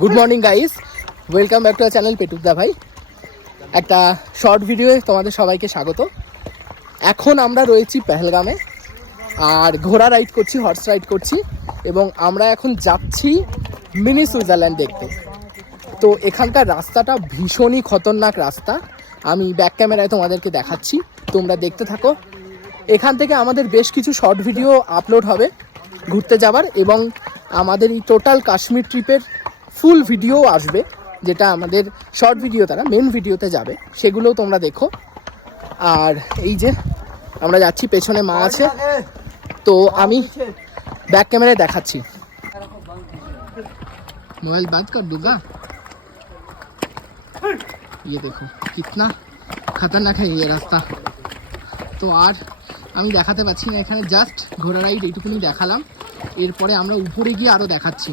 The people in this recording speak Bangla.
Good morning guys, welcome back to our channel Petukda Bhai. একটা শর্ট ভিডিওয়ে তোমাদের সবাইকে স্বাগত। এখন আমরা রয়েছি পেহেলগামে আর ঘোড়া রাইড করছি, হর্স রাইড করছি এবং আমরা এখন যাচ্ছি মিনি সুইজারল্যান্ড দেখতে। তো এখানকার রাস্তাটা ভীষণই খতরনাক রাস্তা, আমি ব্যাক ক্যামেরায় তোমাদেরকে দেখাচ্ছি, তোমরা দেখতে থাকো। এখান থেকে আমাদের বেশ কিছু শর্ট ভিডিও আপলোড হবে ঘুরতে যাবার, এবং আমাদের এই টোটাল কাশ্মীর ট্রিপের ফুল ভিডিও আসবে, যেটা আমাদের শর্ট ভিডিও তারা মেন ভিডিওতে যাবে, সেগুলোও তোমরা দেখো। আর এই যে আমরা যাচ্ছি, পেছনে মা আছে, তো আমি ব্যাক ক্যামেরায় দেখাচ্ছি। মোবাইল বাদ কর दूंगा। ये देखो कितना खतरनाक है ये रास्ता। তো আর আমি দেখাতে পাচ্ছি না, এখানে জাস্ট ঘোড়া রাইড এইটুকুনি দেখালাম, এরপরে আমরা উপরে গিয়ে আরও দেখাচ্ছি।